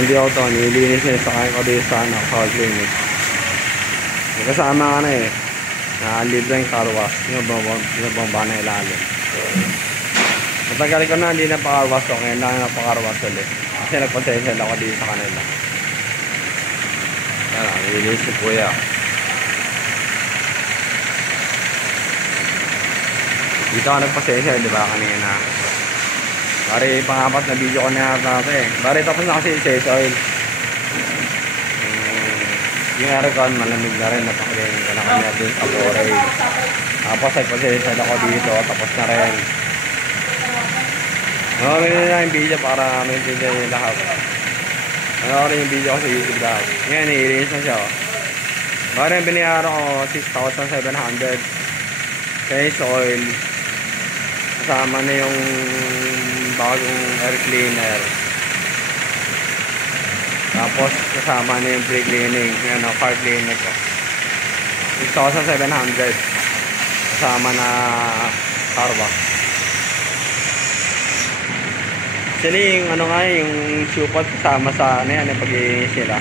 Hindi ako to, nilinis niya sa kanya ko dito sa car clinic. May kasama ka na na libreng car wash, binabamba na ilalim. Matagal ko na hindi na pa-car wash ko, ngayon lang na pa-car wash ulit. Kasi nagpasensya ako dito sa kanila. Yan, nilinis si kuya. Dito ako nagpasensya, di ba, kanina. Bari, pang-apat na video ko na yata ito Bari, tapos na kasi yung oil. Yung aircon, malamig na rin. Napakagaling ko na kanya dun sa Foray. Tapos, nagpasensya ako dito. Tapos na rin. Manoorin nyo na yung video para maintindihan nyo lahat. Manoorin yung video ko sa YouTube lahat. Ngayon, i-release na siya. Bari, binayaran ko 6,700. Face oil. Kasama na yung bagong air cleaner. Tapos kasama na yung pre-cleaning. Yan o, car cleaner ko. 6,700. Kasama na car wash. Actually, yung ano nga, yung supot kasama sa ano yan, yung pag-iinis sila.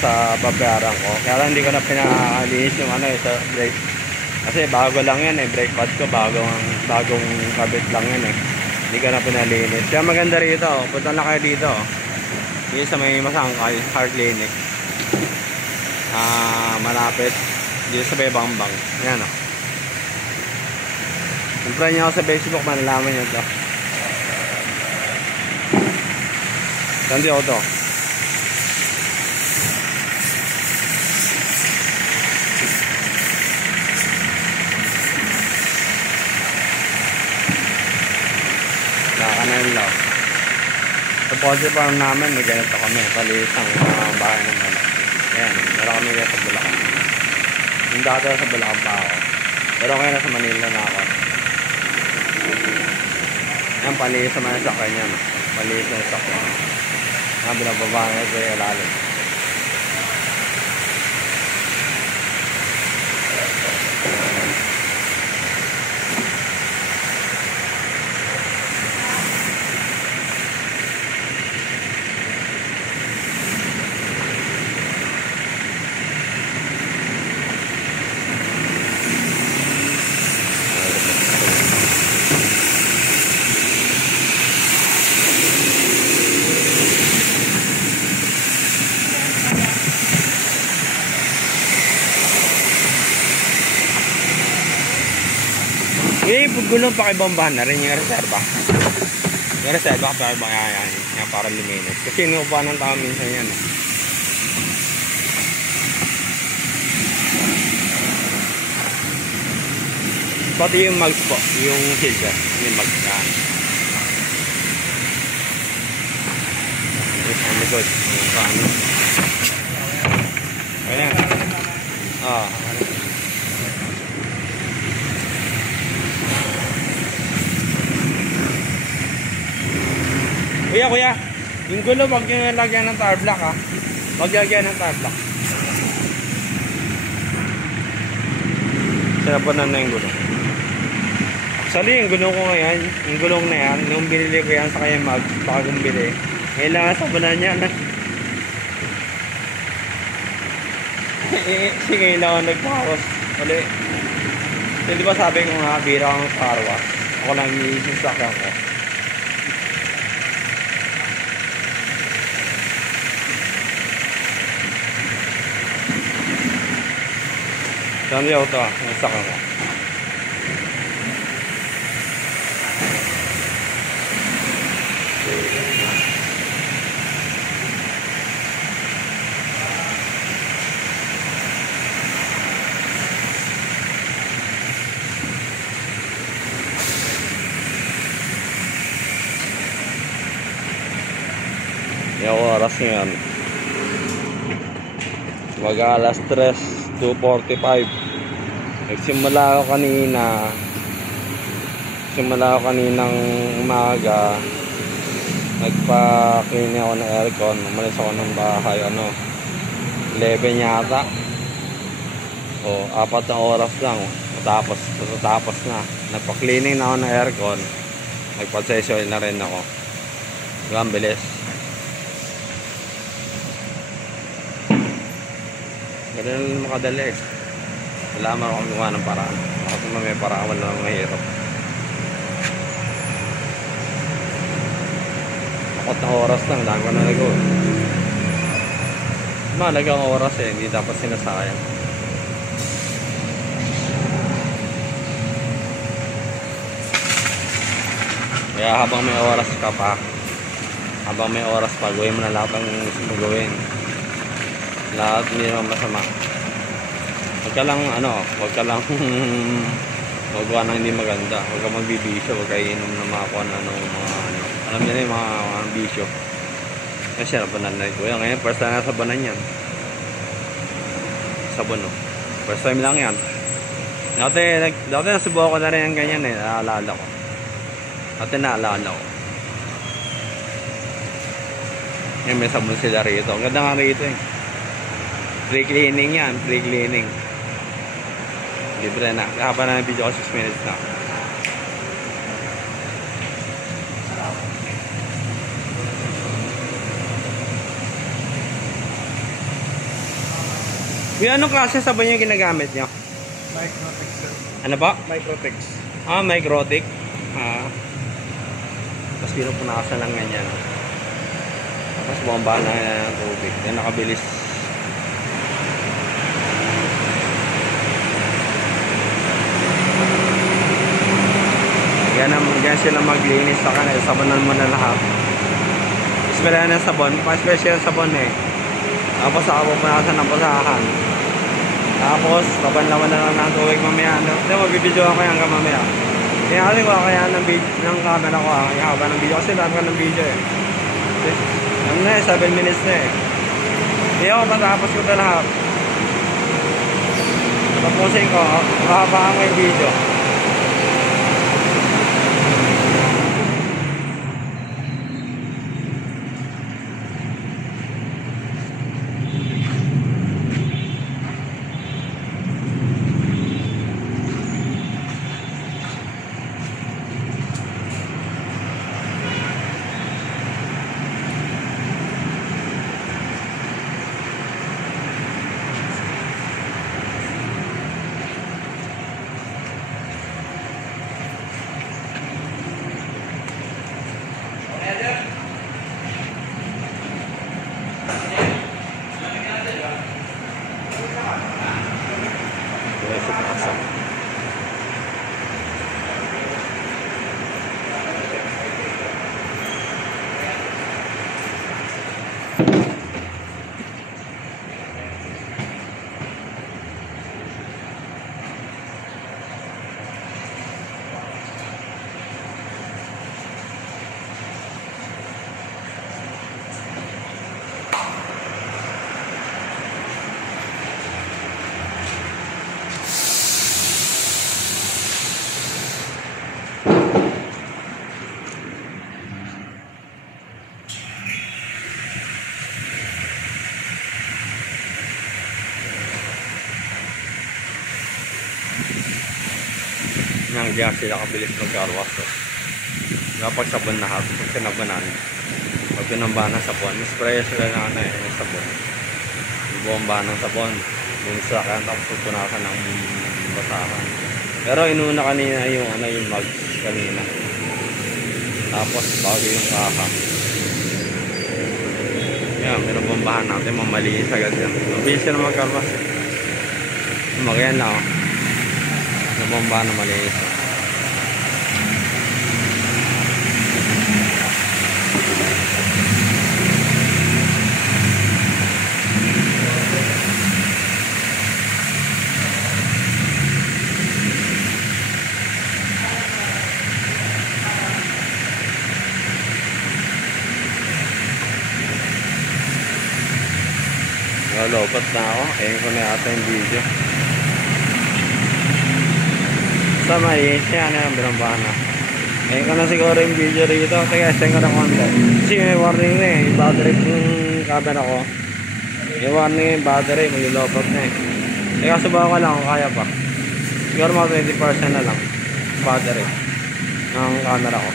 Sa babayaran ko. Kaya lang hindi ko na pinalinis yung ano sa brake. Kasi bago lang yan brake pad ko bagong kabit lang yan Hindi ko na pinalinis. Kaya maganda rito, punta na kayo dito. Dito sa may Masangkal car clinic. Malapit dito sa Bebang-bang. Yan Siyempre nyo ako sa Facebook, malalaman nyo ito. Saan ako to? Nakakanan lang. Sa Posse Farm namin, may ganito kami. Palisang bahay ng manok. Ayan, meron kami ganito sa Bulacan. Yung dati sa Bulacan pa ako. Pero kaya nasa Manila na ako. Ayan, palis sa mga sakyan yan. Palis sa sakyan. Binababa na ito yung ilalim. Gulong pakibombahan na rin yung reserva. Yung reserva pakibombahan yan para luminis. Kasi inuupa ng tao minsan yan Pati yung mags po, yung silver, yung mags yan. Ang likod, ang paano. Ayan. Kuya, yung gulo wag nyo lagyan ng tar block Wag lagyan ng tar block. Sinapunan na yung gulo. Actually, yung gulong ko ngayon, yung gulong na yan, nung binili ko yan sa kaya bagong bili, kailangan sabunan niya sige, kailangan nagparos ulit. So, di ba sabi ko nga, bira akong car wash. Ako lang yung sakyan ko. Saan yung auto nasakyan ko? Yung oras ngayon mag-alas 3:45. Nagsimula ako kaninang umaga. Nagpa-clean ako ng aircon. Umalis ako ng bahay 11 yata. O 4 na oras lang tapos na. Nagpa-cleaning na ako ng aircon. Nagpa-session na rin ako. Diba, ang bilis. Ganun lang makadali eh. Wala man akong gumawa ng paraan. Kasi may paraan, wala nang mahirap. Akot na oras lang, dami ko na nag-go. Mahalaga ang oras eh, hindi dapat sinasayang. Kaya habang may oras ka pa, gawin mo na lahat ang gusto mo gawin. Lahat hindi naman masama. Huwag ka lang magawa ng hindi maganda. Huwag ka magbibisyo, huwag ka inom ng mga kung ano, alam niyo na yung mga bisyo. Kasi nabanan na ito. Ngayon, first time na sabanan yan. Sabon, no? First time lang yan. Dati nasubukan ko na rin yung ganyan eh. Naalala ko. Yan, may sabon sila rito. Ang ganda nga rito eh. Free cleaning yan. Free cleaning. Libre na. Kahaba na ng video ko 6 minutes na. Yung anong klase sabon yung ginagamit nyo? Microtex, sir. Ano ba? Microtex. Microtex. Tapos pinupunasan ng ganyan. Tapos bomba na ng tubig. Yan, nakabilis. Yan sila maglinis sa kanila. Sabonan mo na lahat. Ismela ng sabon. Pa-special sabon eh. Tapos ako pupunasan ng pusahan. Tapos, laban-laban na lang ng tubig mamaya. Hindi, magbibideo ako yan hanggang mamaya. Kaya kasi ko kaya ng camera ko kaya haba ng video. Kasi lahat ka ng video eh. Ano na eh, 7 minutes na eh. Hindi ako matapos ko ito lahat. Tapusin ko, mahabaan ko yung video. Diyan sila kabilis mag-carwash to. Kapag sabon na hap, pag sinabanan, pag pinamba ng sabon, spray sila na yung sabon. Bomba ng sabon, bunsa ka, tapos pupunasan ng basahan. Pero inuna kanina yung mugs kanina. Tapos bago yung kaka. Yan, binabombahan natin, mamalinis agad yan. Mabilis sila mag-carwash. Magayan na oh. Nabombahan na malinis. Lobat na ako. Ayun ko na yata yung video. Sa malinis yan. Binambahan na. Ayun ko na siguro yung video rito. Teka, send ko na konti. Kasi may warning na eh. Yung battery yung camera ko. Yung warning yung battery. Mag-lobat na eh. Teka, subawa ko lang kung kaya pa. Siguro mga 20% na lang. Battery ng camera ko.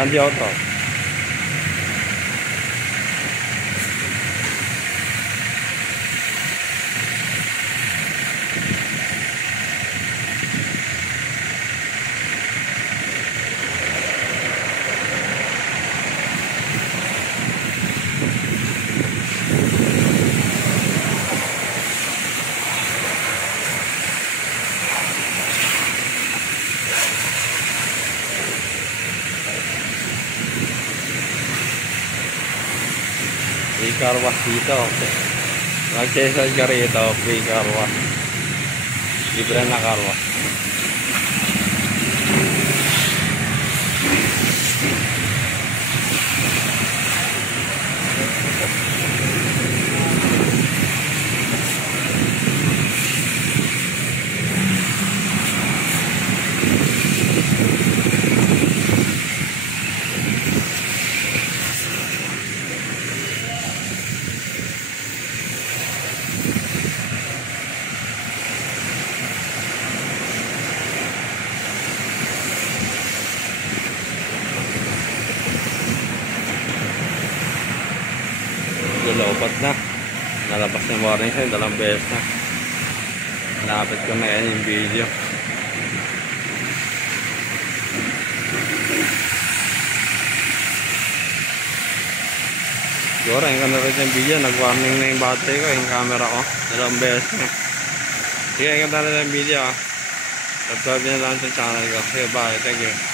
Nandiyoto. Free car wash dito. Mag-chessage ka rito, free car wash. Libre na car wash. Lalopat na. Nalabas ng warning sign, 2 beses na. Lapit ko na yan yung video. Siguro, yung kanarot yung video, nag-warning na yung battery ko, yung camera ko. 2 beses na. Sige, yung kanarot yung video. Subscribe na lang sa channel ko. Okay, bye. Thank you.